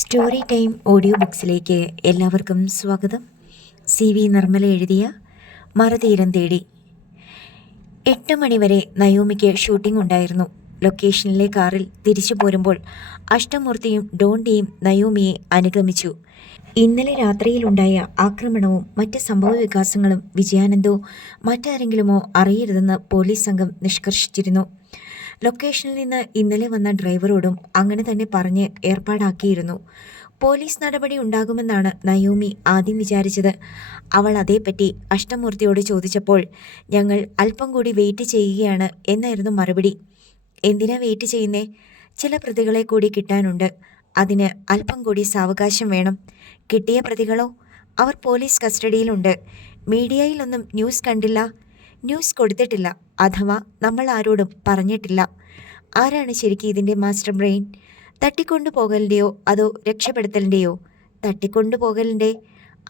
Story time audio ബുക്സിലേക്ക് എല്ലാവർക്കും സ്വാഗതം. CV Nirmala എഴുതിയ മറുതീരം തേടി. 8 മണിവരെ നയോമിക്ക് ഷൂട്ടിംഗ് ഉണ്ടായിരുന്നു. ലൊക്കേഷനിലെ കാറിൽ തിരിച്ചു പോരുമ്പോൾ അഷ്ടമൂർത്തിയും ഡോണ്ടിയും നയോമിയെ അനുഗമിച്ചു. ഇന്നലെ രാത്രിയിലുണ്ടായ ആക്രമണവും മറ്റ് സംഭവ വികാസങ്ങളും വിജയാനന്ദോ മറ്റാരെങ്കിലുമോ അറിയരുതെന്ന് പോലീസ് സംഘം നിഷ്കർഷിച്ചിരുന്നു. ലൊക്കേഷനിൽ നിന്ന് ഇന്നലെ വന്ന ഡ്രൈവറോടും അങ്ങനെ തന്നെ പറഞ്ഞ് ഏർപ്പാടാക്കിയിരുന്നു. പോലീസ് നടപടി ഉണ്ടാകുമെന്നാണ് നയോമി ആദ്യം വിചാരിച്ചത്. അവൾ അതേപ്പറ്റി അഷ്ടമൂർത്തിയോട് ചോദിച്ചപ്പോൾ ഞങ്ങൾ അല്പം കൂടി വെയിറ്റ് ചെയ്യുകയാണ് എന്നായിരുന്നു മറുപടി. എന്തിനാ വെയിറ്റ് ചെയ്യുന്നേ? ചില പ്രതികളെ കൂടി കിട്ടാനുണ്ട്. അതിന് അല്പം കൂടി സാവകാശം വേണം. കിട്ടിയ പ്രതികളോ? അവർ പോലീസ് കസ്റ്റഡിയിലുണ്ട്. മീഡിയയിലൊന്നും ന്യൂസ് കണ്ടില്ല. ന്യൂസ് കൊടുത്തിട്ടില്ല, അഥവാ നമ്മൾ ആരോടും പറഞ്ഞിട്ടില്ല. ആരാണ് ശരിക്കും ഇതിൻ്റെ മാസ്റ്റർ ബ്രെയിൻ? തട്ടിക്കൊണ്ടുപോകലിൻ്റെയോ അതോ രക്ഷപ്പെടുത്തലിൻ്റെയോ? തട്ടിക്കൊണ്ടുപോകലിൻ്റെ.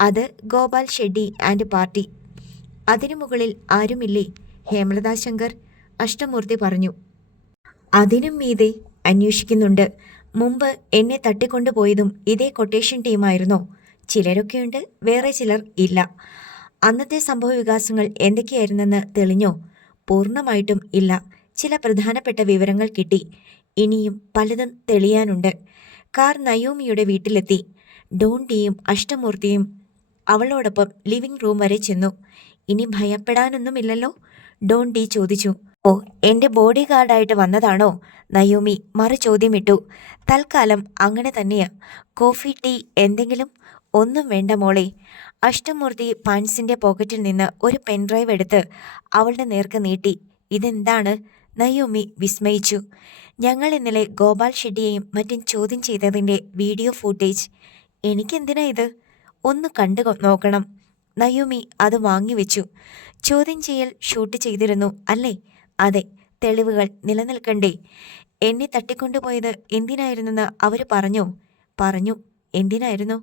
അത് ഗോപാൽ ഷെഡ്ഡി ആൻഡ് പാർട്ടി. അതിനു മുകളിൽ ആരുമില്ലേ? ഹേമലത ശങ്കർ, അഷ്ടമൂർത്തി പറഞ്ഞു. അതിനും മീതെ അന്വേഷിക്കുന്നുണ്ട്. മുമ്പ് എന്നെ തട്ടിക്കൊണ്ടുപോയതും ഇതേ കൊട്ടേഷൻ ടീമായിരുന്നോ? ചിലരൊക്കെയുണ്ട്, വേറെ ചിലർ ഇല്ല. അന്നത്തെ സംഭവ വികാസങ്ങൾ എന്തൊക്കെയായിരുന്നെന്ന് തെളിഞ്ഞോ? പൂർണ്ണമായിട്ടും ഇല്ല. ചില പ്രധാനപ്പെട്ട വിവരങ്ങൾ കിട്ടി. ഇനിയും പലതും തെളിയാനുണ്ട്. കാർ നയോമിയുടെ വീട്ടിലെത്തി. ഡോണ്ടിയും അഷ്ടമൂർത്തിയും അവളോടൊപ്പം ലിവിംഗ് റൂം വരെ ചെന്നു. ഇനി ഭയപ്പെടാനൊന്നുമില്ലല്ലോ? ഡോണ്ടി ചോദിച്ചു. ഓ, എൻ്റെ ബോഡി ഗാർഡായിട്ട് വന്നതാണോ? നയോമി മറു ചോദ്യമിട്ടു. തൽക്കാലം അങ്ങനെ തന്നെയാ. കോഫി, ടീ എന്തെങ്കിലും? ഒന്നും വേണ്ട മോളെ. അഷ്ടമൂർത്തി പാൻസിൻ്റെ പോക്കറ്റിൽ നിന്ന് ഒരു പെൻഡ്രൈവ് എടുത്ത് അവളുടെ നേർക്ക് നീട്ടി. ഇതെന്താണ്? നയോമി വിസ്മയിച്ചു. ഞങ്ങൾ ഇന്നലെ ഗോപാൽ ഷെഡ്ഡിയെയും മറ്റും ചോദ്യം ചെയ്തതിൻ്റെ വീഡിയോ ഫൂട്ടേജ്. എനിക്കെന്തിനാ ഇത്? ഒന്ന് കണ്ടു നോക്കണം. നയോമി അത് വാങ്ങിവെച്ചു. ചോദ്യം ചെയ്യൽ ഷൂട്ട് ചെയ്തിരുന്നു അല്ലേ? അതെ. തെളിവുകൾ നിലനിൽക്കണ്ടേ? എന്നെ തട്ടിക്കൊണ്ടുപോയത് എന്തിനായിരുന്നെന്ന് അവർ പറഞ്ഞോ? പറഞ്ഞു. എന്തിനായിരുന്നു?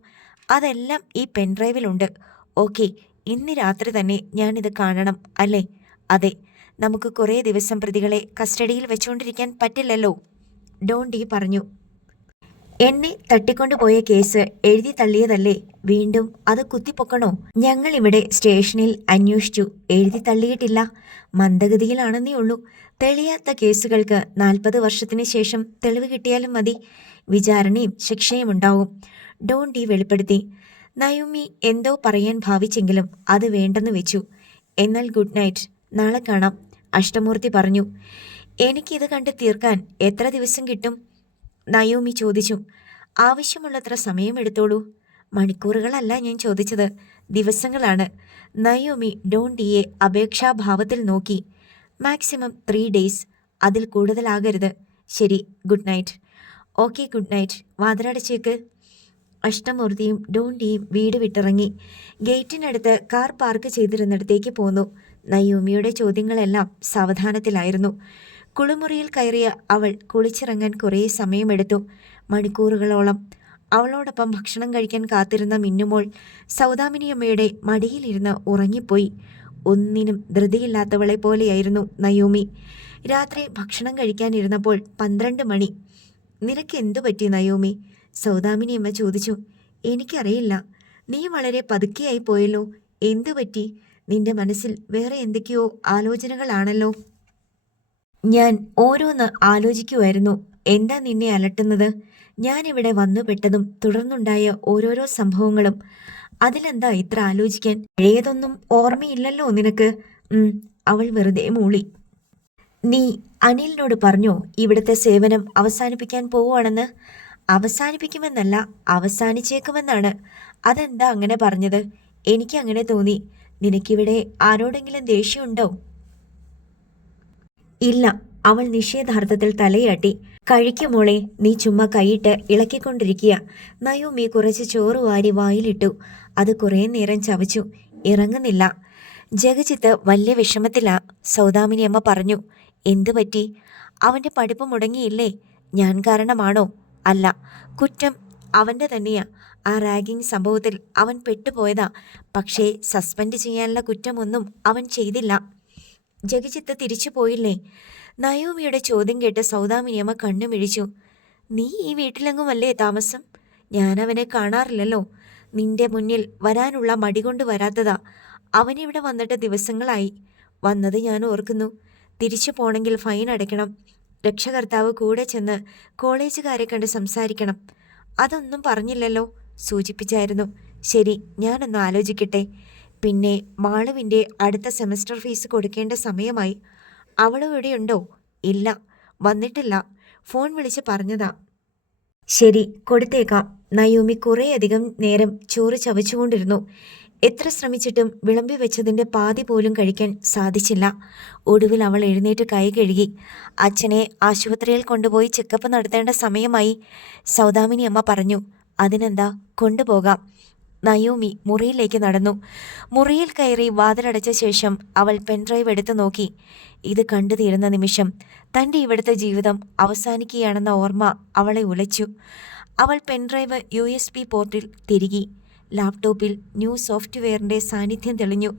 അതെല്ലാം ഈ പെൻഡ്രൈവിലുണ്ട്. ഓക്കെ, ഇന്ന് രാത്രി തന്നെ ഞാനിത് കാണണം അല്ലേ? അതെ. നമുക്ക് കുറേ ദിവസം പ്രതികളെ കസ്റ്റഡിയിൽ വെച്ചുകൊണ്ടിരിക്കാൻ പറ്റില്ലല്ലോ, ഡോണ്ടി പറഞ്ഞു. എന്നെ തട്ടിക്കൊണ്ടുപോയ കേസ് എഴുതി തള്ളിയതല്ലേ? വീണ്ടും അത് കുത്തിപ്പൊക്കണോ? ഞങ്ങളിവിടെ സ്റ്റേഷനിൽ അന്വേഷിച്ചു. എഴുതി തള്ളിയിട്ടില്ല. മന്ദഗതിയിലാണെന്നേ ഉള്ളൂ. തെളിയാത്ത കേസുകൾക്ക് 40 വർഷത്തിന് ശേഷം തെളിവ് കിട്ടിയാലും മതി. വിചാരണയും ശിക്ഷയും ഉണ്ടാവും, ഡോണ്ടി വെളിപ്പെടുത്തി. നയോമി എന്തോ പറയാൻ ഭാവിച്ചെങ്കിലും അത് വേണ്ടെന്ന് വെച്ചു. എന്നാൽ ഗുഡ് നൈറ്റ്, നാളെ കാണാം, അഷ്ടമൂർത്തി പറഞ്ഞു. എനിക്കിത് കണ്ട് തീർക്കാൻ എത്ര ദിവസം കിട്ടും? നയോമി ചോദിച്ചു. ആവശ്യമുള്ളത്ര സമയമെടുത്തോളൂ. മണിക്കൂറുകളല്ല ഞാൻ ചോദിച്ചത്, ദിവസങ്ങളാണ്. നയോമി ഡോണ്ടിയെ അപേക്ഷാഭാവത്തിൽ നോക്കി. മാക്സിമം 3 days, അതിൽ കൂടുതലാകരുത്. ശരി, good night. Okay, good night. വാതിലടച്ചേക്ക്. അഷ്ടമൂർത്തിയും ഡോണ്ടിയും വീട് വിട്ടിറങ്ങി. ഗേറ്റിനടുത്ത് കാർ പാർക്ക് ചെയ്തിരുന്നിടത്തേക്ക് പോന്നു. നയോമിയുടെ ചോദ്യങ്ങളെല്ലാം സാവധാനത്തിലായിരുന്നു. കുളിമുറിയിൽ കയറിയ അവൾ കുളിച്ചിറങ്ങാൻ കുറേ സമയമെടുത്തു. മണിക്കൂറുകളോളം. അവളോടൊപ്പം ഭക്ഷണം കഴിക്കാൻ കാത്തിരുന്ന മിന്നുമോൾ സൗദാമിനിയമ്മയുടെ മടിയിലിരുന്ന് ഉറങ്ങിപ്പോയി. ഒന്നിനും ധൃതിയില്ലാത്തവളെ പോലെയായിരുന്നു നയോമി. രാത്രി ഭക്ഷണം കഴിക്കാനിരുന്നപ്പോൾ 12 മണി. നിനക്ക് എന്തു പറ്റി നയോമി? സൗദാമിനിയമ്മ ചോദിച്ചു. എനിക്കറിയില്ല. നീ വളരെ പതുക്കെയായി പോയല്ലോ. എന്തു പറ്റി? നിന്റെ മനസ്സിൽ വേറെ എന്തൊക്കെയോ ആലോചനകളാണല്ലോ. ഞാൻ ഓരോന്ന് ആലോചിക്കുമായിരുന്നു. എന്താ നിന്നെ അലട്ടുന്നത്? ഞാനിവിടെ വന്നുപെട്ടതും തുടർന്നുണ്ടായ ഓരോരോ സംഭവങ്ങളും. അതിലെന്താ ഇത്ര ആലോചിക്കാൻ? പഴയതൊന്നും ഓർമ്മയില്ലല്ലോ നിനക്ക്? അവൾ വെറുതെ മൂളി. നീ അനിലിനോട് പറഞ്ഞോ ഇവിടുത്തെ സേവനം അവസാനിപ്പിക്കാൻ പോവുകയാണെന്ന്? അവസാനിപ്പിക്കുമെന്നല്ല, അവസാനിച്ചേക്കുമെന്നാണ്. അതെന്താ അങ്ങനെ പറഞ്ഞത്? എനിക്ക് അങ്ങനെ തോന്നി. നിനക്കിവിടെ ആരോടെങ്കിലും ദേഷ്യമുണ്ടോ? ഇല്ല, അവൾ നിഷേധാർത്ഥത്തിൽ തലയാട്ടി. കഴിക്കുമോളെ, നീ ചുമ്മാ കൈയിട്ട് ഇളക്കിക്കൊണ്ടിരിക്കുക. നയോമി കുറച്ച് ചോറ് വാരി വായിലിട്ടു. അത് കുറേ നേരം ചവച്ചു. ഇറങ്ങുന്നില്ല. ജഗജിത്ത് വലിയ വിഷമത്തിലാ, സൗദാമിനിയമ്മ പറഞ്ഞു. എന്തു പറ്റി? അവൻ്റെ പഠിപ്പ് മുടങ്ങിയില്ലേ? ഞാൻ കാരണമാണോ? അല്ല, കുറ്റം അവൻ്റെ തന്നെയാ. ആ റാഗിങ് സംഭവത്തിൽ അവൻ പെട്ടുപോയതാ. പക്ഷേ സസ്പെൻഡ് ചെയ്യാനുള്ള കുറ്റമൊന്നും അവൻ ചെയ്തില്ല. ജഗജിത്ത് തിരിച്ചു പോയില്ലേ? നയോമിയുടെ ചോദ്യം കേട്ട് സൗദാമിനിയമ്മ കണ്ണുമിഴിച്ചു. നീ ഈ വീട്ടിലെങ്ങുമല്ലേ താമസം? ഞാനവനെ കാണാറില്ലല്ലോ. നിന്റെ മുന്നിൽ വരാനുള്ള മടി കൊണ്ട് വരാത്തതാ. അവനിവിടെ വന്നിട്ട് ദിവസങ്ങളായി. വന്നത് ഞാൻ ഓർക്കുന്നു. തിരിച്ചു പോണെങ്കിൽ ഫൈൻ അടയ്ക്കണം. രക്ഷകർത്താവ് കൂടെ ചെന്ന് കോളേജുകാരെ കണ്ട് സംസാരിക്കണം. അതൊന്നും പറഞ്ഞില്ലല്ലോ. സൂചിപ്പിച്ചായിരുന്നു. ശരി, ഞാനൊന്ന് ആലോചിക്കട്ടെ. പിന്നെ മാളുവിൻ്റെ അടുത്ത സെമസ്റ്റർ ഫീസ് കൊടുക്കേണ്ട സമയമായി. അവളും ഇവിടെയുണ്ടോ? ഇല്ല, വന്നിട്ടില്ല. ഫോൺ വിളിച്ച് പറഞ്ഞതാ. ശരി, കൊടുത്തേക്കാം. നയോമി കുറേയധികം നേരം ചോറ് ചവച്ചുകൊണ്ടിരുന്നു. എത്ര ശ്രമിച്ചിട്ടും വിളമ്പി വെച്ചതിൻ്റെ പാതി പോലും കഴിക്കാൻ സാധിച്ചില്ല. ഒടുവിൽ അവൾ എഴുന്നേറ്റ് കൈ കഴുകി. അച്ഛനെ ആശുപത്രിയിൽ കൊണ്ടുപോയി ചെക്കപ്പ് നടത്തേണ്ട സമയമായി. സൗദാമിനി അമ്മ പറഞ്ഞു. അതിനെന്താ, കൊണ്ടുപോകാം. നയോമി മുറിയിലേക്ക് നടന്നു. മുറിയിൽ കയറി വാതിലടച്ച ശേഷം അവൾ പെൻഡ്രൈവ് എടുത്തു നോക്കി. ഇത് കണ്ടു തീരുന്ന നിമിഷം തൻ്റെ ഇവിടുത്തെ ജീവിതം അവസാനിക്കുകയാണെന്ന ഓർമ്മ അവളെ ഉലച്ചു. അവൾ പെൻഡ്രൈവ് USB പോർട്ടിൽ തിരുകി. ലാപ്ടോപ്പിൽ ന്യൂ സോഫ്റ്റ്വെയറിൻ്റെ സാന്നിധ്യം തെളിഞ്ഞു.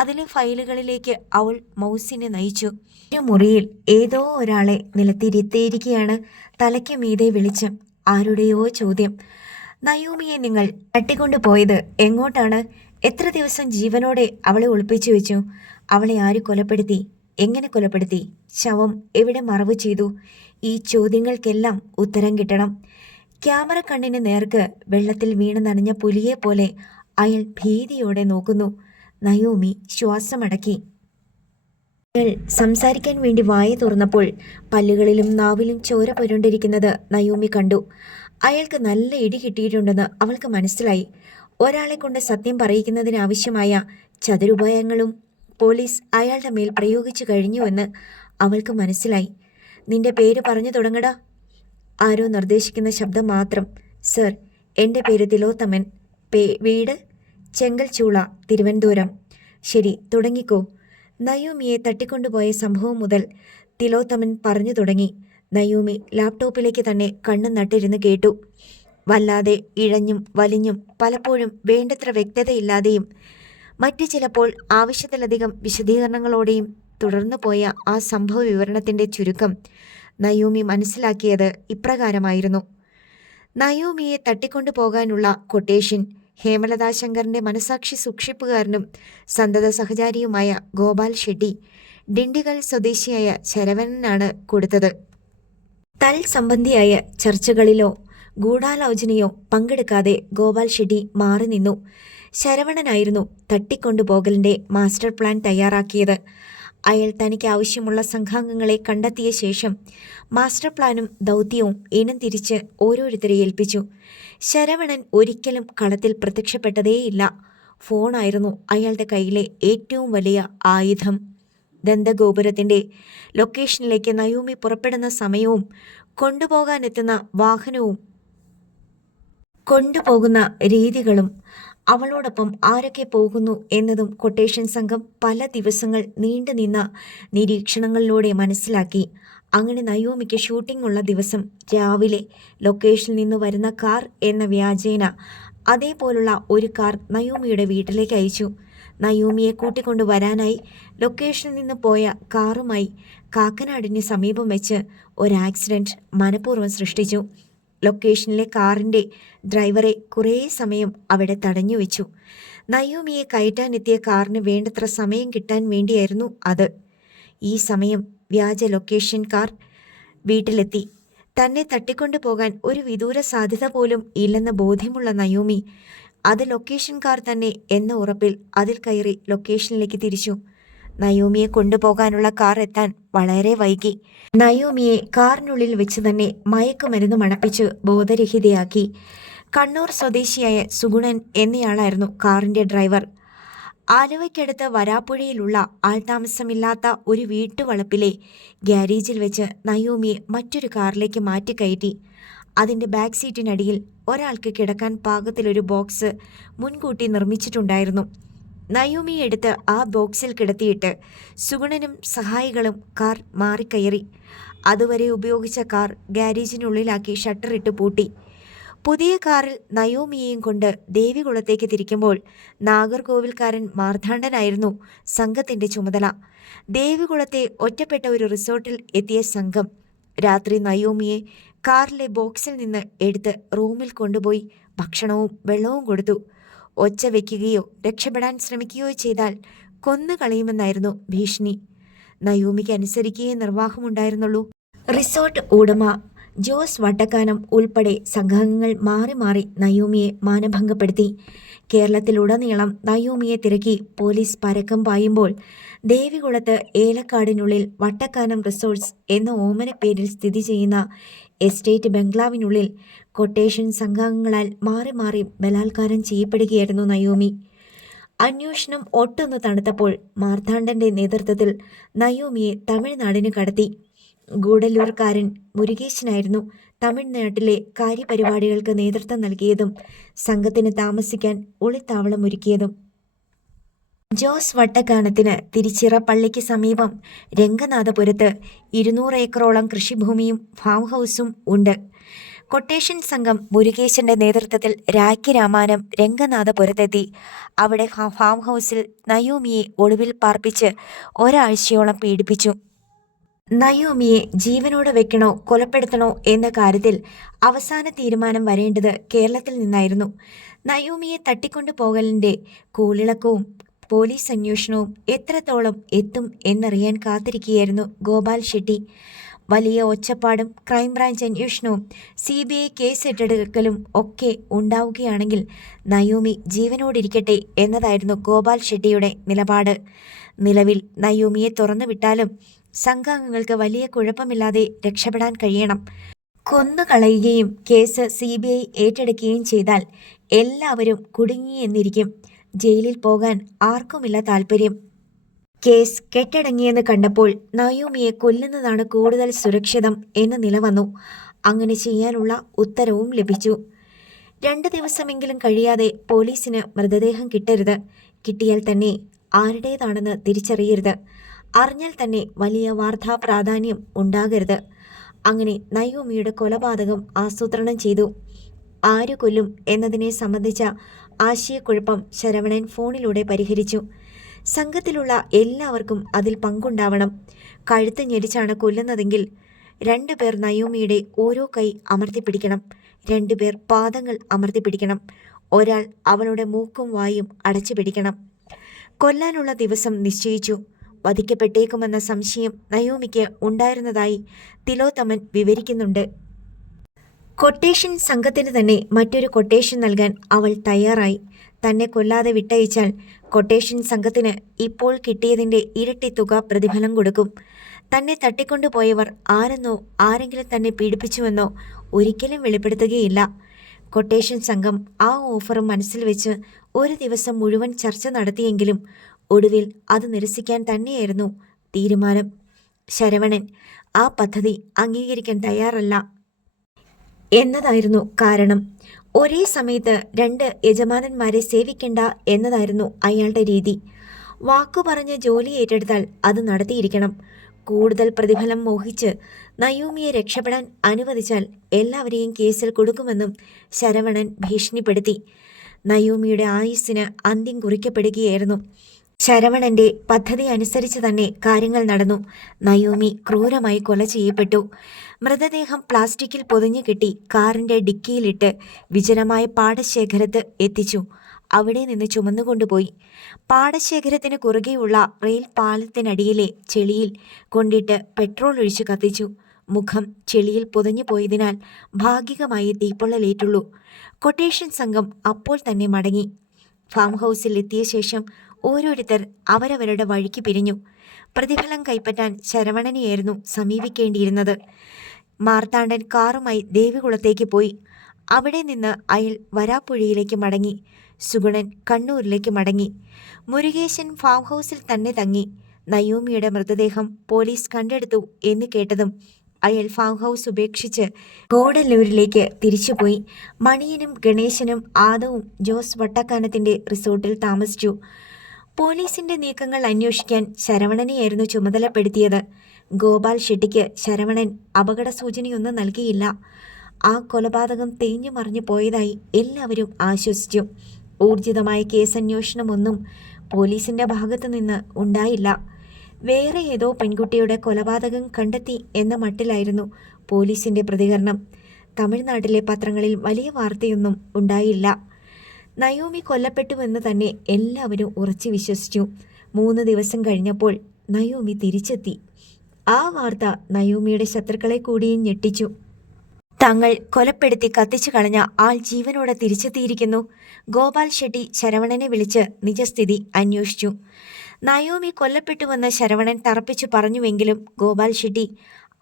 അതിലെ ഫയലുകളിലേക്ക് അവൾ മൗസിനെ നയിച്ചു. ഒരു മുറിയിൽ ഏതോ ഒരാളെ നിലത്തിരുത്തിയിരിക്കുകയാണ്. തലയ്ക്ക് മീതെ വെളിച്ചം. ആരുടെയോ ചോദ്യം. നയോമിയെ നിങ്ങൾ തട്ടിക്കൊണ്ടുപോയത് എങ്ങോട്ടാണ്? എത്ര ദിവസം ജീവനോടെ അവളെ ഒളിപ്പിച്ചു വെച്ചു? അവളെ ആര് കൊലപ്പെടുത്തി? എങ്ങനെ കൊലപ്പെടുത്തി? ശവം എവിടെ മറവ് ചെയ്തു? ഈ ചോദ്യങ്ങൾക്കെല്ലാം ഉത്തരം കിട്ടണം. ക്യാമറ കണ്ണിന് നേർക്ക് വെള്ളത്തിൽ വീണ് നനഞ്ഞ പുലിയെ പോലെ അയാൾ ഭീതിയോടെ നോക്കുന്നു. നയോമി ശ്വാസമടക്കി. അയാൾ സംസാരിക്കാൻ വേണ്ടി വായ തുറന്നപ്പോൾ പല്ലുകളിലും നാവിലും ചോര പുരണ്ടിരിക്കുന്നത് നയോമി കണ്ടു. അയാൾക്ക് നല്ല ഇടി കിട്ടിയിട്ടുണ്ടെന്ന് അവൾക്ക് മനസ്സിലായി. ഒരാളെ കൊണ്ട് സത്യം പറയിക്കുന്നതിനാവശ്യമായ ചതുരുപായങ്ങളും പോലീസ് അയാളുടെ മേൽ പ്രയോഗിച്ചു കഴിഞ്ഞുവെന്ന് അവൾക്ക് മനസ്സിലായി. നിന്റെ പേര് പറഞ്ഞു തുടങ്ങടാ. ആരോ നിർദ്ദേശിക്കുന്ന ശബ്ദം മാത്രം. സർ, എൻ്റെ പേര് തിലോത്തമൻ. വീട് ചെങ്കൽച്ചൂള, തിരുവനന്തപുരം. ശരി, തുടങ്ങിക്കോ. നയോമിയെ തട്ടിക്കൊണ്ടുപോയ സംഭവം മുതൽ തിലോത്തമൻ പറഞ്ഞു തുടങ്ങി. നയോമി ലാപ്ടോപ്പിലേക്ക് തന്നെ കണ്ണും നട്ടിരുന്ന് കേട്ടു. വല്ലാതെ ഇഴഞ്ഞും വലിഞ്ഞും പലപ്പോഴും വേണ്ടത്ര വ്യക്തതയില്ലാതെയും മറ്റു ചിലപ്പോൾ ആവശ്യത്തിലധികം വിശദീകരണങ്ങളോടെയും തുടർന്നു പോയ ആ സംഭവ വിവരണത്തിൻ്റെ ചുരുക്കം നയോമി മനസ്സിലാക്കിയത് ഇപ്രകാരമായിരുന്നു. നയോമിയെ തട്ടിക്കൊണ്ടുപോകാനുള്ള കൊട്ടേഷൻ ഹേമലതാ ശങ്കറിൻ്റെ മനസാക്ഷി സൂക്ഷിപ്പുകാരനും സന്തത സഹചാരിയുമായ ഗോപാൽ ഷെട്ടി ഡിണ്ടിഗൽ സ്വദേശിയായ ശരവണനാണ് കൊടുത്തത്. തൽസംബന്ധിയായ ചർച്ചകളിലോ ഗൂഢാലോചനയോ പങ്കെടുക്കാതെ ഗോപാൽ ഷെട്ടി മാറി നിന്നു. ശരവണനായിരുന്നു തട്ടിക്കൊണ്ടുപോകലിൻ്റെ മാസ്റ്റർ പ്ലാൻ തയ്യാറാക്കിയത്. അയാൾ തനിക്ക് ആവശ്യമുള്ള സംഘാംഗങ്ങളെ കണ്ടെത്തിയ ശേഷം മാസ്റ്റർ പ്ലാനും ദൗത്യവും ഇനം തിരിച്ച് ഓരോരുത്തരെ ഏൽപ്പിച്ചു. ശരവണൻ ഒരിക്കലും കളത്തിൽ പ്രത്യക്ഷപ്പെട്ടതേയില്ല. ഫോണായിരുന്നു അയാളുടെ കയ്യിലെ ഏറ്റവും വലിയ ആയുധം. ദന്തഗോപുരത്തിൻ്റെ ലൊക്കേഷനിലേക്ക് നയോമി പുറപ്പെടുന്ന സമയവും കൊണ്ടുപോകാനെത്തുന്ന വാഹനവും കൊണ്ടുപോകുന്ന രീതികളും അവളോടൊപ്പം ആരൊക്കെ പോകുന്നു എന്നതും കൊട്ടേഷൻ സംഘം പല ദിവസങ്ങൾ നീണ്ടുനിന്ന നിരീക്ഷണങ്ങളിലൂടെ മനസ്സിലാക്കി. അങ്ങനെ നയോമിക്ക് ഷൂട്ടിംഗ് ഉള്ള ദിവസം രാവിലെ ലൊക്കേഷനിൽ നിന്ന് വരുന്ന കാർ എന്ന വ്യാജേന അതേപോലുള്ള ഒരു കാർ നയോമിയുടെ വീട്ടിലേക്ക് അയച്ചു. നയോമിയെ കൂട്ടിക്കൊണ്ടു വരാനായി ലൊക്കേഷനിൽ നിന്ന് പോയ കാറുമായി കാക്കനാടിന് സമീപം വെച്ച് ഒരു ആക്സിഡൻറ്റ് മനഃപൂർവ്വം സൃഷ്ടിച്ചു. ലൊക്കേഷനിലെ കാറിൻ്റെ ഡ്രൈവറെ കുറേ സമയം അവിടെ തടഞ്ഞു വെച്ചു. നയോമിയെ കയറ്റാനെത്തിയ കാറിന് വേണ്ടത്ര സമയം കിട്ടാൻ വേണ്ടിയായിരുന്നു അത്. ഈ സമയം വ്യാജ ലൊക്കേഷൻ കാർ വീട്ടിലെത്തി. തന്നെ തട്ടിക്കൊണ്ടു പോകാൻ ഒരു വിദൂര സാധ്യത പോലും ഇല്ലെന്ന് ബോധ്യമുള്ള നയോമി അത് ലൊക്കേഷൻ കാർ തന്നെ എന്ന ഉറപ്പിൽ അതിൽ കയറി ലൊക്കേഷനിലേക്ക് തിരിച്ചു. നയോമിയെ കൊണ്ടുപോകാനുള്ള കാർ എത്താൻ വളരെ വൈകി. നയോമിയെ കാറിനുള്ളിൽ വെച്ച് തന്നെ മയക്കുമരുന്ന് മണപ്പിച്ച് ബോധരഹിതയാക്കി. കണ്ണൂർ സ്വദേശിയായ സുഗുണൻ എന്നയാളായിരുന്നു കാറിൻ്റെ ഡ്രൈവർ. ആലുവയ്ക്കടുത്ത് വരാപ്പുഴയിലുള്ള ആൾതാമസമില്ലാത്ത ഒരു വീട്ടുവളപ്പിലെ ഗ്യാരേജിൽ വെച്ച് നയോമിയെ മറ്റൊരു കാറിലേക്ക് മാറ്റിക്കയറ്റി. അതിൻ്റെ ബാക്ക് സീറ്റിനടിയിൽ ഒരാൾക്ക് കിടക്കാൻ പാകത്തിലൊരു ബോക്സ് മുൻകൂട്ടി നിർമ്മിച്ചിട്ടുണ്ടായിരുന്നു. നയോമിയെ എടുത്ത് ആ ബോക്സിൽ കിടത്തിയിട്ട് സുഗുണനും സഹായികളും കാർ മാറിക്കയറി. അതുവരെ ഉപയോഗിച്ച കാർ ഗ്യാരേജിനുള്ളിലാക്കി ഷട്ടറിട്ട് പൂട്ടി. പുതിയ കാറിൽ നയോമിയെയും കൊണ്ട് ദേവികുളത്തേക്ക് തിരിക്കുമ്പോൾ നാഗർകോവിൽക്കാരൻ മാർത്താണ്ഡനായിരുന്നു സംഘത്തിൻ്റെ ചുമതല. ദേവികുളത്തെ ഒറ്റപ്പെട്ട ഒരു റിസോർട്ടിൽ എത്തിയ സംഘം രാത്രി നയോമിയെ കാറിലെ ബോക്സിൽ നിന്ന് എടുത്ത് റൂമിൽ കൊണ്ടുപോയി ഭക്ഷണവും വെള്ളവും കൊടുത്തു. ഒച്ച വയ്ക്കുകയോ രക്ഷപ്പെടാൻ ശ്രമിക്കുകയോ ചെയ്താൽ കൊന്നുകളയുമെന്നായിരുന്നു ഭീഷണി. നയോമിക്ക് അനുസരിക്കുകയേ നിർവാഹമുണ്ടായിരുന്നുള്ളൂ. റിസോർട്ട് ഉടമ ജോസ് വട്ടക്കാനം ഉൾപ്പെടെ സംഘങ്ങൾ മാറി മാറി നയോമിയെ മാനഭംഗപ്പെടുത്തി. കേരളത്തിലുടനീളം നയോമിയെ തിരക്കി പോലീസ് പരക്കം പായുമ്പോൾ ദേവികുളത്ത് ഏലക്കാടിനുള്ളിൽ വട്ടക്കാനം റിസോർട്ട്സ് എന്ന ഓമനപ്പേരിൽ സ്ഥിതി ചെയ്യുന്ന എസ്റ്റേറ്റ് ബംഗ്ലാവിനുള്ളിൽ കൊട്ടേഷൻ സംഘങ്ങളാൽ മാറി മാറി ബലാത്കാരം ചെയ്യപ്പെടുകയായിരുന്നു നയോമി. അന്വേഷണം ഒട്ടൊന്ന് തണുത്തപ്പോൾ മാർത്താണ്ഡന്റെ നേതൃത്വത്തിൽ നയോമിയെ തമിഴ്നാടിന് കടത്തി. ഗൂഡല്ലൂർക്കാരൻ മുരുകേശനായിരുന്നു തമിഴ്നാട്ടിലെ കാര്യപരിപാടികൾക്ക് നേതൃത്വം നൽകിയതും സംഘത്തിന് താമസിക്കാൻ ഒളിത്താവളം ഒരുക്കിയതും. ജോസ് വട്ടക്കാനത്തിന് തിരുച്ചിറപ്പള്ളിക്ക് സമീപം രംഗനാഥപുരത്ത് 200 ഏക്കറോളം കൃഷിഭൂമിയും ഫാം ഹൗസും ഉണ്ട്. കൊട്ടേഷൻ സംഘം മുരുകേശന്റെ നേതൃത്വത്തിൽ രാഖി രാമാനം രംഗനാഥപുരത്തെത്തി. അവിടെ ഫാം ഹൗസിൽ നയോമിയെ ഒളിവിൽ പാർപ്പിച്ച് ഒരാഴ്ചയോളം പീഡിപ്പിച്ചു. നയോമിയെ ജീവനോടെ വെക്കണോ കൊലപ്പെടുത്തണോ എന്ന കാര്യത്തിൽ അവസാന തീരുമാനം വരേണ്ടത് കേരളത്തിൽ നിന്നായിരുന്നു. നയോമിയെ തട്ടിക്കൊണ്ടു പോകലിൻ്റെ കൂളിളക്കവും പോലീസ് അന്വേഷണവും എത്രത്തോളം എത്തും എന്നറിയാൻ കാത്തിരിക്കുകയായിരുന്നു ഗോപാൽ ഷെട്ടി. വലിയ ഒച്ചപ്പാടും ക്രൈംബ്രാഞ്ച് അന്വേഷണവും CBI കേസ് ഏറ്റെടുക്കലും ഒക്കെ ഉണ്ടാവുകയാണെങ്കിൽ നയോമി ജീവനോടിരിക്കട്ടെ എന്നതായിരുന്നു ഗോപാൽ ഷെട്ടിയുടെ നിലപാട്. നിലവിൽ നയോമിയെ തുറന്നു വിട്ടാലും സംഘാംഗങ്ങൾക്ക് വലിയ കുഴപ്പമില്ലാതെ രക്ഷപ്പെടാൻ കഴിയണം. കൊന്നുകളയുകയും കേസ് CBI ഏറ്റെടുക്കുകയും ചെയ്താൽ എല്ലാവരും കുടുങ്ങിയെന്നിരിക്കും. ജയിലിൽ പോകാൻ ആർക്കുമില്ല താല്പര്യം. കേസ് കെട്ടടങ്ങിയെന്ന് കണ്ടപ്പോൾ നയോമിയെ കൊല്ലുന്നതാണ് കൂടുതൽ സുരക്ഷിതം എന്ന നില വന്നു. അങ്ങനെ ചെയ്യാനുള്ള ഉത്തരവും ലഭിച്ചു. 2 ദിവസമെങ്കിലും കഴിയാതെ പോലീസിന് മൃതദേഹം കിട്ടരുത്. കിട്ടിയാൽ തന്നെ ആരുടേതാണെന്ന് തിരിച്ചറിയരുത്. അറിഞ്ഞാൽ തന്നെ വലിയ വാർത്താ പ്രാധാന്യം ഉണ്ടാകരുത്. അങ്ങനെ നയോമിയുടെ കൊലപാതകം ആസൂത്രണം ചെയ്തു. ആരു കൊല്ലും എന്നതിനെ സംബന്ധിച്ച ആശയക്കുഴപ്പം ശരവണൻ ഫോണിലൂടെ പരിഹരിച്ചു. സംഘത്തിലുള്ള എല്ലാവർക്കും അതിൽ പങ്കുണ്ടാവണം. കഴുത്ത് ഞെരിച്ചാണ് കൊല്ലുന്നതെങ്കിൽ 2 പേർ നയോമിയുടെ ഓരോ കൈ അമർത്തിപ്പിടിക്കണം. 2 പേർ പാദങ്ങൾ അമർത്തിപ്പിടിക്കണം. ഒരാൾ അവളുടെ മൂക്കും വായും അടച്ചു പിടിക്കണം. കൊല്ലാനുള്ള ദിവസം നിശ്ചയിച്ചു. വധിക്കപ്പെട്ടേക്കുമെന്ന സംശയം നയോമിക്ക് ഉണ്ടായിരുന്നതായി തിലോത്തമൻ വിവരിക്കുന്നുണ്ട്. കൊട്ടേഷൻ സംഘത്തിന് തന്നെ മറ്റൊരു കൊട്ടേഷൻ നൽകാൻ അവൾ തയ്യാറായി. തന്നെ കൊല്ലാതെ വിട്ടയച്ചാൽ കൊട്ടേഷൻ സംഘത്തിന് ഇപ്പോൾ കിട്ടിയതിൻ്റെ ഇരട്ടി തുക പ്രതിഫലം കൊടുക്കും. തന്നെ തട്ടിക്കൊണ്ടുപോയവർ ആരെന്നോ ആരെങ്കിലും തന്നെ പീഡിപ്പിച്ചുവെന്നോ ഒരിക്കലും വെളിപ്പെടുത്തുകയില്ല. കൊട്ടേഷൻ സംഘം ആ ഓഫറും മനസ്സിൽ വെച്ച് ഒരു ദിവസം മുഴുവൻ ചർച്ച നടത്തിയെങ്കിലും ഒടുവിൽ അത് നിരസിക്കാൻ തന്നെയായിരുന്നു തീരുമാനം. ശരവണൻ ആ പദ്ധതി അംഗീകരിക്കാൻ തയ്യാറല്ല എന്നതായിരുന്നു കാരണം. ഒരേ സമയത്ത് 2 യജമാനന്മാരെ സേവിക്കേണ്ട എന്നതായിരുന്നു അയാളുടെ രീതി. വാക്കു പറഞ്ഞ് ജോലി ഏറ്റെടുത്താൽ അത് നടത്തിയിരിക്കണം. കൂടുതൽ പ്രതിഫലം മോഹിച്ച് നയോമിയെ രക്ഷപ്പെടാൻ അനുവദിച്ചാൽ എല്ലാവരെയും കേസിൽ കൊടുക്കുമെന്നും ശരവണൻ ഭീഷണിപ്പെടുത്തി. നയോമിയുടെ ആയുസ്സിന് അന്ത്യം കുറിക്കപ്പെടുകയായിരുന്നു. ശരവണന്റെ പദ്ധതി അനുസരിച്ച് തന്നെ കാര്യങ്ങൾ നടന്നു. നയോമി ക്രൂരമായി കൊല ചെയ്യപ്പെട്ടു. മൃതദേഹം പ്ലാസ്റ്റിക്കിൽ പൊതിഞ്ഞു കെട്ടി കാറിന്റെ ഡിക്കിയിലിട്ട് വിജനമായ പാടശേഖരത്ത് എത്തിച്ചു. അവിടെ നിന്ന് ചുമന്നുകൊണ്ടുപോയി. പാടശേഖരത്തിന് കുറുകെയുള്ള റെയിൽ പാലത്തിനടിയിലെ ചെളിയിൽ കൊണ്ടിട്ട് പെട്രോൾ ഒഴിച്ച് കത്തിച്ചു. മുഖം ചെളിയിൽ പൊതിഞ്ഞു പോയതിനാൽ ഭാഗികമായി തീപ്പൊള്ളലേറ്റുള്ളൂ. കൊട്ടേഷൻ സംഘം അപ്പോൾ തന്നെ മടങ്ങി. ഫാം ഹൗസിൽ എത്തിയ ശേഷം ഓരോരുത്തർ അവരവരുടെ വഴിക്ക് പിരിഞ്ഞു. പ്രതിഫലം കൈപ്പറ്റാൻ ശരവണനെയായിരുന്നു സമീപിക്കേണ്ടിയിരുന്നത്. മാർത്താണ്ഡൻ കാറുമായി ദേവികുളത്തേക്ക് പോയി. അവിടെ നിന്ന് അയാൾ വരാപ്പുഴയിലേക്ക് മടങ്ങി. സുഗുണൻ കണ്ണൂരിലേക്ക് മടങ്ങി. മുരുകേശൻ ഫാം ഹൗസിൽ തന്നെ തങ്ങി. നയോമിയുടെ മൃതദേഹം പോലീസ് കണ്ടെടുത്തു എന്ന് കേട്ടതും അയാൾ ഫാം ഹൗസ് ഉപേക്ഷിച്ച് ഗൂഡല്ലൂരിലേക്ക് തിരിച്ചുപോയി. മണിയനും ഗണേശനും ആദവും ജോസ് വട്ടക്കാനത്തിൻ്റെ റിസോർട്ടിൽ താമസിച്ചു. പോലീസിന്റെ നീക്കങ്ങൾ അന്വേഷിക്കാൻ ശരവണനെയായിരുന്നു ചുമതലപ്പെടുത്തിയത്. ഗോപാൽ ഷെട്ടിക്ക് ശരവണൻ അപകട സൂചനയൊന്നും നൽകിയില്ല. ആ കൊലപാതകം തേഞ്ഞു മറിഞ്ഞു പോയതായി എല്ലാവരും ആശ്വസിച്ചു. ഊർജിതമായ കേസന്വേഷണമൊന്നും പോലീസിന്റെ ഭാഗത്തു നിന്ന് ഉണ്ടായില്ല. വേറെ ഏതോ പെൺകുട്ടിയുടെ കൊലപാതകം കണ്ടെത്തി എന്ന മട്ടിലായിരുന്നു പോലീസിൻ്റെ പ്രതികരണം. തമിഴ്നാട്ടിലെ പത്രങ്ങളിൽ വലിയ വാർത്തയൊന്നും ഉണ്ടായില്ല. നയോമി കൊല്ലപ്പെട്ടുവെന്ന് തന്നെ എല്ലാവരും ഉറച്ചു വിശ്വസിച്ചു. 3 ദിവസം കഴിഞ്ഞപ്പോൾ നയോമി തിരിച്ചെത്തി. ആ വാർത്ത നയോമിയുടെ ശത്രുക്കളെ കൂടിയും ഞെട്ടിച്ചു. തങ്ങൾ കൊലപ്പെടുത്തി കത്തിച്ചു കളഞ്ഞ ആൾ ജീവനോടെ തിരിച്ചെത്തിയിരിക്കുന്നു. ഗോപാൽ ഷെട്ടി ശരവണനെ വിളിച്ച് നിജസ്ഥിതി അന്വേഷിച്ചു. നയോമി കൊല്ലപ്പെട്ടുവെന്ന് ശരവണൻ തറപ്പിച്ചു പറഞ്ഞുവെങ്കിലും ഗോപാൽ ഷെട്ടി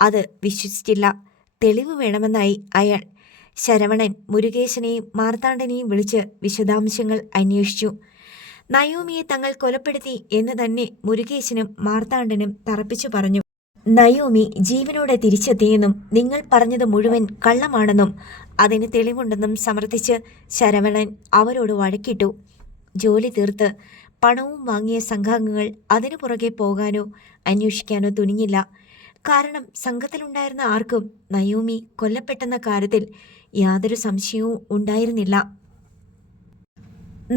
അത് വിശ്വസിച്ചില്ല. തെളിവ് വേണമെന്നായി അയാൾ. ശരവണൻ മുരുകേശനെയും മാർത്താണ്ഡനെയും വിളിച്ച് വിശദാംശങ്ങൾ അന്വേഷിച്ചു. നയോമിയെ തങ്ങൾ കൊലപ്പെടുത്തി എന്ന് തന്നെ മുരുകേശനും മാർത്താണ്ഡനും തറപ്പിച്ചു പറഞ്ഞു. നയോമി ജീവനോടെ തിരിച്ചെത്തിയെന്നും നിങ്ങൾ പറഞ്ഞത് മുഴുവൻ കള്ളമാണെന്നും അതിന് തെളിവുണ്ടെന്നും സമർത്ഥിച്ച് ശരവണൻ അവരോട് വഴക്കിട്ടു. ജോലി തീർത്ത് പണവും വാങ്ങിയ സംഘാംഗങ്ങൾ അതിനു പുറകെ പോകാനോ അന്വേഷിക്കാനോ തുനിഞ്ഞില്ല. കാരണം സംഘത്തിലുണ്ടായിരുന്ന ആർക്കും നയോമി കൊല്ലപ്പെട്ടെന്ന കാര്യത്തിൽ യാതൊരു സംശയവും ഉണ്ടായിരുന്നില്ല.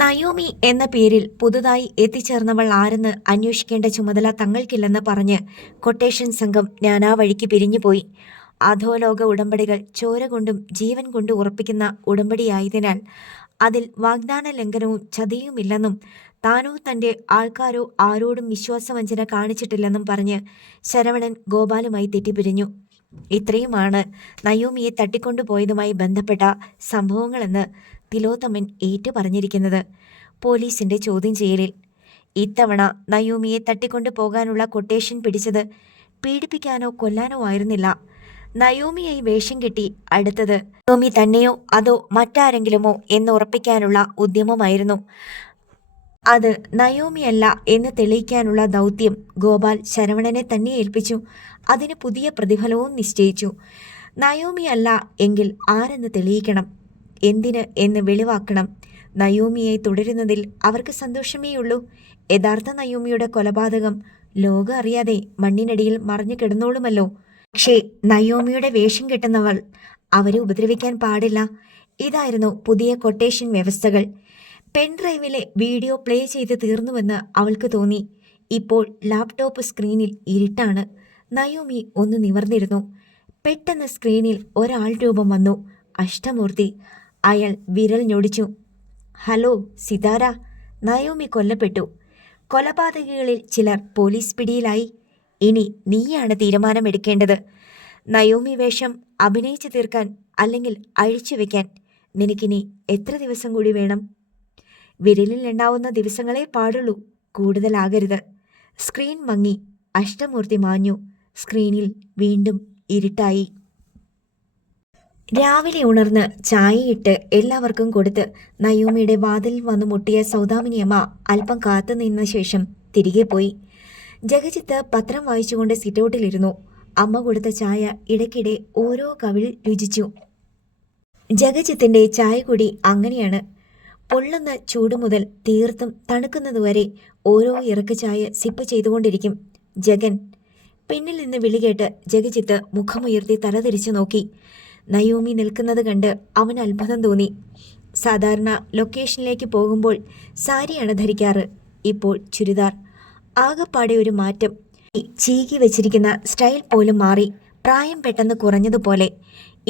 നയോമി എന്ന പേരിൽ പുതുതായി എത്തിച്ചേർന്നവൾ ആരെന്ന് അന്വേഷിക്കേണ്ട ചുമതല തങ്ങൾക്കില്ലെന്ന് പറഞ്ഞ് കൊട്ടേഷൻ സംഘം നാനാവഴിക്ക് പിരിഞ്ഞുപോയി. അധോലോക ഉടമ്പടികൾ ചോര കൊണ്ടും ജീവൻ കൊണ്ടും ഉറപ്പിക്കുന്ന ഉടമ്പടിയായതിനാൽ അതിൽ വാഗ്ദാന ലംഘനവും ചതിയുമില്ലെന്നും താനോ തൻ്റെ ആൾക്കാരോ ആരോടും വിശ്വാസവഞ്ചന കാണിച്ചിട്ടില്ലെന്നും പറഞ്ഞ് ശരവണൻ ഗോപാലുമായി തെറ്റിപ്പിരിഞ്ഞു. ഇത്രയുമാണ് നയോമിയെ തട്ടിക്കൊണ്ടുപോയതുമായി ബന്ധപ്പെട്ട സംഭവങ്ങളെന്ന് തിലോത്തമൻ ഏറ്റു പറഞ്ഞിരിക്കുന്നത് പോലീസിന്റെ ചോദ്യം ചെയ്യലിൽ. ഇത്തവണ നയോമിയെ തട്ടിക്കൊണ്ടു പോകാനുള്ള കൊട്ടേഷൻ പിടിച്ചത് പീഡിപ്പിക്കാനോ കൊല്ലാനോ ആയിരുന്നില്ല. നയോമിയായി വേഷം കെട്ടി അടുത്തത് നയോമി തന്നെയോ അതോ മറ്റാരെങ്കിലുമോ എന്ന് ഉറപ്പിക്കാനുള്ള ഉദ്യമമായിരുന്നു. അത് നയോമിയല്ല എന്ന് തെളിയിക്കാനുള്ള ദൗത്യം ഗോപാൽ ശരവണനെ തന്നെ ഏൽപ്പിച്ചു. അതിന് പുതിയ പ്രതിഫലവും നിശ്ചയിച്ചു. നയോമിയല്ല എങ്കിൽ ആരെന്ന് തെളിയിക്കണം. എന്തിന് എന്ന് വെളിവാക്കണം. നയോമിയെ തുടരുന്നതിൽ അവർക്ക് സന്തോഷമേയുള്ളൂ. യഥാർത്ഥ നയോമിയുടെ കൊലപാതകം ലോകം അറിയാതെ മണ്ണിനടിയിൽ മറിഞ്ഞു കിടന്നോളുമല്ലോ. പക്ഷേ നയോമിയുടെ വേഷം കെട്ടുന്നവൾ അവരെ ഉപദ്രവിക്കാൻ പാടില്ല. ഇതായിരുന്നു പുതിയ കൊട്ടേഷൻ വ്യവസ്ഥകൾ. പെൻഡ്രൈവിലെ വീഡിയോ പ്ലേ ചെയ്ത് തീർന്നുവെന്ന് അവൾക്ക് തോന്നി. ഇപ്പോൾ ലാപ്ടോപ്പ് സ്ക്രീനിൽ ഇരുട്ടാണ്. നയോമി ഒന്ന് നിവർന്നിരുന്നു. പെട്ടെന്ന് സ്ക്രീനിൽ ഒരാൾ രൂപം വന്നു. അഷ്ടമൂർത്തി. അയാൾ വിരൽ ഞൊടിച്ചു. ഹലോ സിതാര, നയോമി കൊല്ലപ്പെട്ടു. കൊലപാതകികളിൽ ചിലർ പോലീസ് പിടിയിലായി. ഇനി നീയാണ് തീരുമാനമെടുക്കേണ്ടത്. നയോമി വേഷം അഭിനയിച്ചു തീർക്കാൻ അല്ലെങ്കിൽ അഴിച്ചു വെക്കാൻ നിനക്കിനി എത്ര ദിവസം കൂടി വേണം? വിരലിൽ എണ്ണാവുന്ന ദിവസങ്ങളെ പാടുള്ളൂ, കൂടുതലാകരുത്. സ്ക്രീൻ മങ്ങി. അഷ്ടമൂർത്തി മാഞ്ഞു. സ്ക്രീനിൽ വീണ്ടും ഇരുട്ടായി. രാവിലെ ഉണർന്ന് ചായയിട്ട് എല്ലാവർക്കും കൊടുത്ത് നയോമിയുടെ വാതിൽ വന്നു മുട്ടിയ സൗദാമിനിയമ്മ അല്പം കാത്തു നിന്ന ശേഷം തിരികെ പോയി. ജഗജിത്ത് പത്രം വായിച്ചുകൊണ്ട് സിറ്റൗട്ടിലിരുന്നു. അമ്മ കൊടുത്ത ചായ ഇടയ്ക്കിടെ ഓരോ കവിൾ രുചിച്ചു. ജഗജിത്തിന്റെ ചായ കുടി അങ്ങനെയാണ്. പൊള്ളുന്ന ചൂട് മുതൽ തീർത്തും തണുക്കുന്നതുവരെ ഓരോ ഇറക്ക് ചായ സിപ്പ് ചെയ്തുകൊണ്ടിരിക്കും. ജഗൻ. പിന്നിൽ നിന്ന് വിളികേട്ട് ജഗജിത്ത് മുഖമുയർത്തി തലതിരിച്ചു നോക്കി. നയോമി നിൽക്കുന്നത് കണ്ട് അവന് അത്ഭുതം തോന്നി. സാധാരണ ലൊക്കേഷനിലേക്ക് പോകുമ്പോൾ സാരിയാണ് ധരിക്കാറ്. ഇപ്പോൾ ചുരിദാർ. ആകപ്പാടെ ഒരു മാറ്റം. ചീകി വെച്ചിരിക്കുന്ന സ്റ്റൈൽ പോലും മാറി. പ്രായം പെട്ടെന്ന് കുറഞ്ഞതുപോലെ.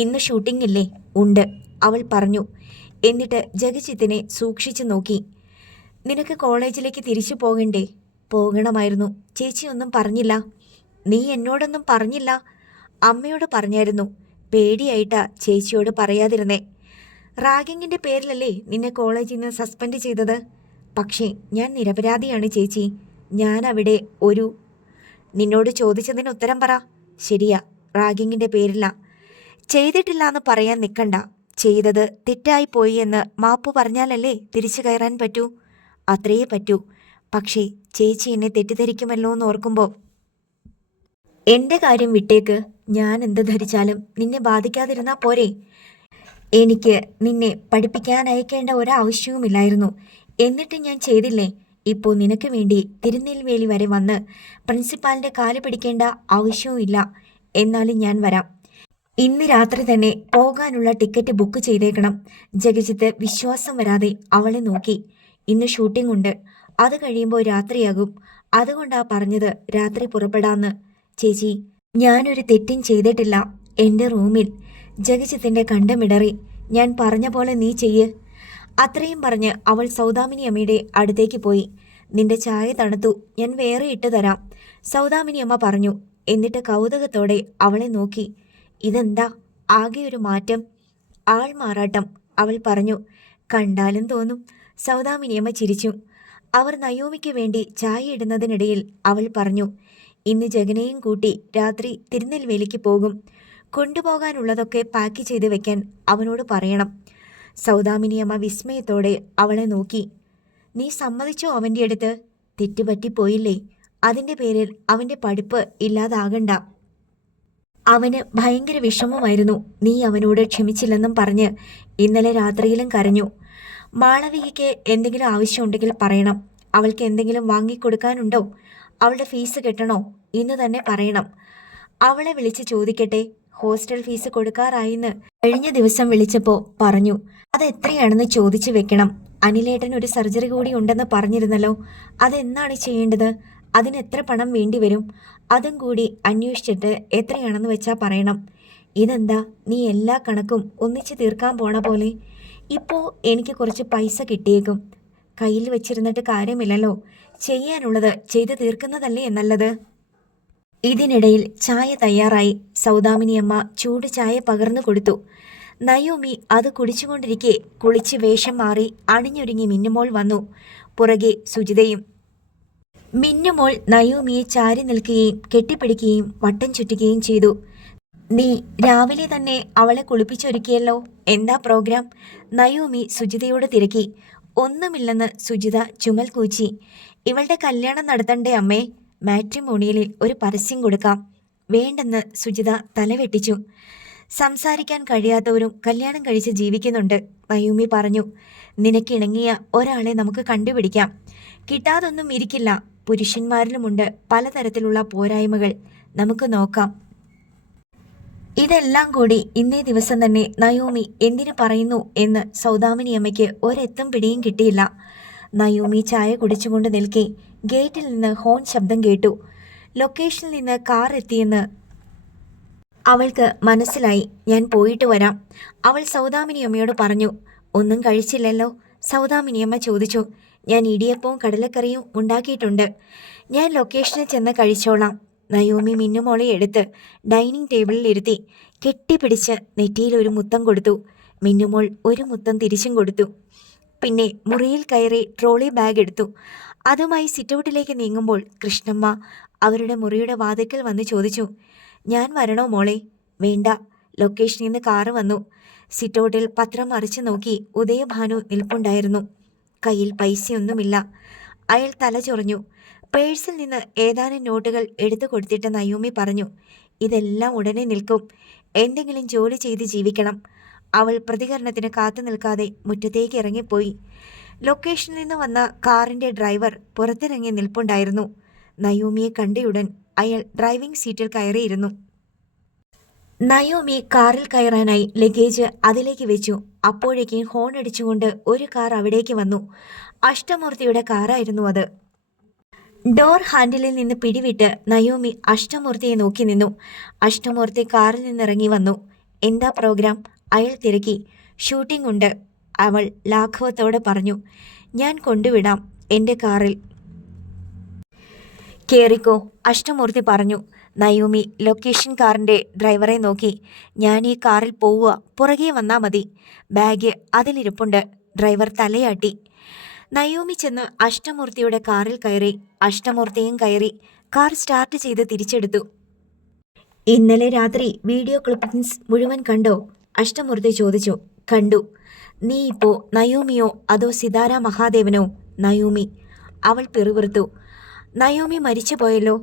ഇന്ന് ഷൂട്ടിംഗ് ഇല്ലേ? ഉണ്ട്, അവൾ പറഞ്ഞു. എന്നിട്ട് ജഗജിത്തിനെ സൂക്ഷിച്ചു നോക്കി. നിനക്ക് കോളേജിലേക്ക് തിരിച്ചു പോകണ്ടേ? പോകണമായിരുന്നു. ചേച്ചി ഒന്നും പറഞ്ഞില്ല. നീ എന്നോടൊന്നും പറഞ്ഞില്ല. അമ്മയോട് പറഞ്ഞായിരുന്നു. പേടിയായിട്ടാ ചേച്ചിയോട് പറയാതിരുന്നേ. റാഗിങ്ങിൻ്റെ പേരിലല്ലേ നിന്നെ കോളേജിൽ നിന്ന് സസ്പെൻഡ് ചെയ്തത്? പക്ഷേ ഞാൻ നിരപരാധിയാണ് ചേച്ചി. ഞാൻ അവിടെ നിന്നോട് ചോദിച്ചതിന് ഉത്തരം പറ. ശരിയാ, റാഗിങ്ങിൻ്റെ പേരില്ല. ചെയ്തിട്ടില്ല എന്ന് പറയാൻ നിൽക്കണ്ട. ചെയ്തത് തെറ്റായിപ്പോയി എന്ന് മാപ്പ് പറഞ്ഞാലല്ലേ തിരിച്ചു കയറാൻ പറ്റൂ. അത്രയേ പറ്റൂ. പക്ഷേ ചേച്ചി എന്നെ തെറ്റിദ്ധരിക്കുമല്ലോ എന്ന് ഓർക്കുമ്പോൾ. എൻ്റെ കാര്യം വിട്ടേക്ക്. ഞാൻ എന്ത് ധരിച്ചാലും നിന്നെ ബാധിക്കാതിരുന്നാൽ പോരെ. എനിക്ക് നിന്നെ പഠിപ്പിക്കാൻ അയക്കേണ്ട ഒരാവശ്യവുമില്ലായിരുന്നു. എന്നിട്ട് ഞാൻ ചെയ്തില്ലേ? ഇപ്പോൾ നിനക്ക് വേണ്ടി തിരുനെൽവേലി വരെ വന്ന് പ്രിൻസിപ്പാലിൻ്റെ കാല് പിടിക്കേണ്ട ആവശ്യവുമില്ല. എന്നാലും ഞാൻ വരാം. ഇന്ന് രാത്രി തന്നെ പോകാനുള്ള ടിക്കറ്റ് ബുക്ക് ചെയ്തേക്കണം. ജഗജിത്ത് വിശ്വാസം വരാതെ അവളെ നോക്കി. ഇന്ന് ഷൂട്ടിംഗ് ഉണ്ട്. അത് കഴിയുമ്പോൾ രാത്രിയാകും. അതുകൊണ്ടാ പറഞ്ഞത് രാത്രി പുറപ്പെടാന്ന്. ചേച്ചി, ഞാനൊരു തെറ്റും ചെയ്തിട്ടില്ല. എൻ്റെ റൂമിൽ. ജഗജിത്തിൻ്റെ കണ്ടമിടറി. ഞാൻ പറഞ്ഞ പോലെ നീ ചെയ്യ്. അത്രയും പറഞ്ഞ് അവൾ സൗദാമിനി അമ്മയുടെ അടുത്തേക്ക് പോയി. നിന്റെ ചായ തണുത്തു, ഞാൻ വേറെ ഇട്ട് തരാം, സൗദാമിനി അമ്മ പറഞ്ഞു. എന്നിട്ട് കൗതുകത്തോടെ അവളെ നോക്കി. ഇതെന്താ ആകെ ഒരു മാറ്റം? ആൾ മാറാട്ടം, അവൾ പറഞ്ഞു. കണ്ടാലും തോന്നും. സൗദാമിനിയമ്മ ചിരിച്ചു. അവർ നയോമിക്ക് വേണ്ടി ചായ ഇടുന്നതിനിടയിൽ അവൾ പറഞ്ഞു, ഇന്ന് ജഗനെയും കൂട്ടി രാത്രി തിരുനെൽവേലിക്ക് പോകും. കൊണ്ടുപോകാനുള്ളതൊക്കെ പാക്ക് ചെയ്ത് വെക്കാൻ അവനോട് പറയണം. സൗദാമിനിയമ്മ വിസ്മയത്തോടെ അവളെ നോക്കി. നീ സമ്മതിച്ചോ അവൻ്റെ അടുത്ത്? തെറ്റുപറ്റിപ്പോയില്ലേ? അതിൻ്റെ പേരിൽ അവൻ്റെ പഠിപ്പ് ഇല്ലാതാകണ്ട. അവന് ഭയങ്കര വിഷമമായിരുന്നു. നീ അവനോട് ക്ഷമിച്ചില്ലെന്നും പറഞ്ഞ് ഇന്നലെ രാത്രിയിലും കരഞ്ഞു. മാളവികയ്ക്ക് എന്തെങ്കിലും ആവശ്യമുണ്ടെങ്കിൽ പറയണം. അവൾക്ക് എന്തെങ്കിലും വാങ്ങിക്കൊടുക്കാനുണ്ടോ? അവളുടെ ഫീസ് കെട്ടണോ? ഇന്ന് തന്നെ പറയണം. അവളെ വിളിച്ച് ചോദിക്കട്ടെ. ഹോസ്റ്റൽ ഫീസ് കൊടുക്കാറായിന്ന് കഴിഞ്ഞ ദിവസം വിളിച്ചപ്പോൾ പറഞ്ഞു. അത് എത്രയാണെന്ന് ചോദിച്ചു വെക്കണം. അനിലേട്ടൻ ഒരു സർജറി കൂടി ഉണ്ടെന്ന് പറഞ്ഞിരുന്നല്ലോ. അതെന്നാണ് ചെയ്യേണ്ടത്? അതിന് എത്ര പണം വേണ്ടി വരും? അതും കൂടി അന്വേഷിച്ചിട്ട് എത്രയാണെന്ന് വെച്ചാൽ പറയണം. ഇതെന്താ നീ എല്ലാ കണക്കും ഒന്നിച്ച് തീർക്കാൻ പോണ പോലെ? ഇപ്പോൾ എനിക്ക് കുറച്ച് പൈസ കിട്ടിയേക്കും. കയ്യിൽ വെച്ചിരുന്നിട്ട് കാര്യമില്ലല്ലോ. ചെയ്യാനുള്ളത് ചെയ്തു തീർക്കുന്നതല്ലേ നല്ലത്. ഇതിനിടയിൽ ചായ തയ്യാറായി. സൗദാമിനിയമ്മ ചൂട് ചായ പകർന്നു കൊടുത്തു. നയോമി അത് കുടിച്ചുകൊണ്ടിരിക്കെ കുളിച്ച് വേഷം മാറി അണിഞ്ഞൊരുങ്ങി മിന്നുമോൾ വന്നു. പുറകെ സുജിതയും. മിന്നുമോൾ നയോമിയെ ചാരി നിൽക്കുകയും കെട്ടിപ്പിടിക്കുകയും വട്ടം ചുറ്റുകയും ചെയ്തു. നീ രാവിലെ തന്നെ അവളെ കുളിപ്പിച്ചൊരുക്കിയല്ലോ. എന്താ പ്രോഗ്രാം? നയോമി സുജിതയോട് തിരക്കി. ഒന്നുമില്ലെന്ന് സുജിത ചുമൽ കൂച്ചി. ഇവളുടെ കല്യാണം നടത്തണ്ടേ അമ്മേ? മാട്രിമോണിയലിൽ ഒരു പരസ്യം കൊടുക്കാം. വേണ്ടെന്ന് സുജിത തലവെട്ടിച്ചു. സംസാരിക്കാൻ കഴിയാത്തവരും കല്യാണം കഴിച്ച് ജീവിക്കുന്നുണ്ട്, നയോമി പറഞ്ഞു. നിനക്കിണങ്ങിയ ഒരാളെ നമുക്ക് കണ്ടുപിടിക്കാം. കിട്ടാതൊന്നും ഇരിക്കില്ല. പുരുഷന്മാരിലുമുണ്ട് പലതരത്തിലുള്ള പോരായ്മകൾ. നമുക്ക് നോക്കാം. ഇതെല്ലാം കൂടി ഇന്നേ ദിവസം തന്നെ നയോമി എന്തിനു പറയുന്നു എന്ന് സൗദാമിനിയമ്മയ്ക്ക് ഒരെത്തും പിടിയും കിട്ടിയില്ല. നയോമി ചായ കുടിച്ചുകൊണ്ട് നിൽക്കെ ഗേറ്റിൽ നിന്ന് ഹോൺ ശബ്ദം കേട്ടു. ലൊക്കേഷനിൽ നിന്ന് കാർ എത്തിയെന്ന് അവൾക്ക് മനസ്സിലായി. ഞാൻ പോയിട്ട് വരാം, അവൾ സൗദാമിനിയമ്മയോട് പറഞ്ഞു. ഒന്നും കഴിച്ചില്ലല്ലോ? സൗദാമിനിയമ്മ ചോദിച്ചു. ഞാൻ ഇടിയപ്പവും കടലക്കറിയും ഉണ്ടാക്കിയിട്ടുണ്ട്. ഞാൻ ലൊക്കേഷനിൽ ചെന്ന് കഴിച്ചോളാം. നയോമി മിന്നുമോളെ എടുത്ത് ഡൈനിങ് ടേബിളിൽ ഇരുത്തി കെട്ടിപ്പിടിച്ച് നെറ്റിയിൽ ഒരു മുത്തം കൊടുത്തു. മിന്നുമോൾ ഒരു മുത്തം തിരിച്ചും കൊടുത്തു. പിന്നെ മുറിയിൽ കയറി ട്രോളി ബാഗ് എടുത്തു. അതുമായി സിറ്റൗട്ടിലേക്ക് നീങ്ങുമ്പോൾ കൃഷ്ണമ്മ അവരുടെ മുറിയുടെ വാതിൽക്കൽ വന്ന് ചോദിച്ചു, ഞാൻ വരണോ മോളെ? വേണ്ട, ലൊക്കേഷനിൽ നിന്ന് കാറ് വന്നു. സിറ്റൗട്ടിൽ പത്രം മറിച്ചു നോക്കി ഉദയഭാനു നിൽപ്പുണ്ടായിരുന്നു. കയ്യിൽ പൈസയൊന്നുമില്ല. അയാൾ തല ചൊറിഞ്ഞു. പേഴ്സിൽ നിന്ന് ഏതാനും നോട്ടുകൾ എടുത്തു കൊടുത്തിട്ട് നയോമി പറഞ്ഞു, ഇതെല്ലാം ഉടനെ നിൽക്കും. എന്തെങ്കിലും ജോലി ചെയ്ത് ജീവിക്കണം. അവൾ പ്രതികരണത്തിന് കാത്തു നിൽക്കാതെ മുറ്റത്തേക്ക് ഇറങ്ങിപ്പോയി. ലൊക്കേഷനിൽ നിന്ന് വന്ന കാറിൻ്റെ ഡ്രൈവർ പുറത്തിറങ്ങി നിൽപ്പുണ്ടായിരുന്നു. നയോമിയെ കണ്ടയുടൻ അയാൾ ഡ്രൈവിംഗ് സീറ്റിൽ കയറിയിരുന്നു. നയോമി കാറിൽ കയറാനായി ലഗേജ് അതിലേക്ക് വെച്ചു. അപ്പോഴേക്കും ഹോൺ അടിച്ചുകൊണ്ട് ഒരു കാർ അവിടേക്ക് വന്നു. അഷ്ടമൂർത്തിയുടെ കാറായിരുന്നു അത്. ഡോർ ഹാൻഡിലിൽ നിന്ന് പിടിവിട്ട് നയോമി അഷ്ടമൂർത്തിയെ നോക്കി നിന്നു. അഷ്ടമൂർത്തി കാറിൽ നിന്നിറങ്ങി വന്നു. എന്താ പ്രോഗ്രാം? അയാൾ തിരക്കി. ഷൂട്ടിംഗ് ഉണ്ട്, അവൾ ലാഘവത്തോടെ പറഞ്ഞു. ഞാൻ കൊണ്ടുവിടാം എൻ്റെ കാറിൽ. കേറിക്കോ, അഷ്ടമൂർത്തി പറഞ്ഞു. നയോമി ലൊക്കേഷൻ കാറിൻ്റെ ഡ്രൈവറെ നോക്കി. ഞാൻ ഈ കാറിൽ പോവുക, പുറകെ വന്നാൽ മതി. ബാഗ് അതിലിരിപ്പുണ്ട്. ഡ്രൈവർ തലയാട്ടി. നയോമി ചെന്ന് അഷ്ടമൂർത്തിയുടെ കാറിൽ കയറി. അഷ്ടമൂർത്തിയും കയറി. കാർ സ്റ്റാർട്ട് ചെയ്ത് തിരിച്ചെടുത്തു. ഇന്നലെ രാത്രി വീഡിയോ ക്ലിപ്പിംഗ്സ് മുഴുവൻ കണ്ടോ? അഷ്ടമൂർത്തി ചോദിച്ചു. കണ്ടു. നീ ഇപ്പോൾ നയോമിയോ അതോ സിതാര മഹാദേവനോ? നയോമി. അവൾ പിറുപിറുത്തു. നയോമി മരിച്ചു പോയല്ലോ.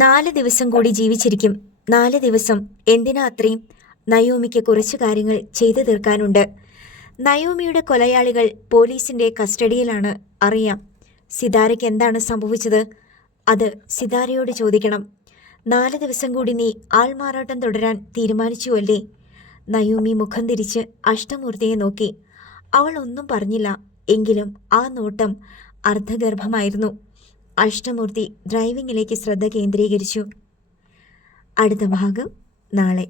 4 ദിവസം കൂടി ജീവിച്ചിരിക്കും. 4 ദിവസം എന്തിനാ അത്രയും? നയോമിക്ക് കുറച്ച് കാര്യങ്ങൾ ചെയ്തു തീർക്കാനുണ്ട്. നയോമിയുടെ കൊലയാളികൾ പോലീസിൻ്റെ കസ്റ്റഡിയിലാണ്, അറിയാം. സിതാരയ്ക്ക് എന്താണ് സംഭവിച്ചത്? അത് സിതാരയോട് ചോദിക്കണം. 4 ദിവസം കൂടി നീ ആൾമാറാട്ടം തുടരാൻ തീരുമാനിച്ചുവല്ലേ? നയോമി മുഖം തിരിച്ച് അഷ്ടമൂർത്തിയെ നോക്കി. അവൾ ഒന്നും പറഞ്ഞില്ല. എങ്കിലും ആ നോട്ടം അർദ്ധഗർഭമായിരുന്നു. അഷ്ടമൂർത്തി ഡ്രൈവിങ്ങിലേക്ക് ശ്രദ്ധ കേന്ദ്രീകരിച്ചു. അടുത്ത ഭാഗം നാളെ.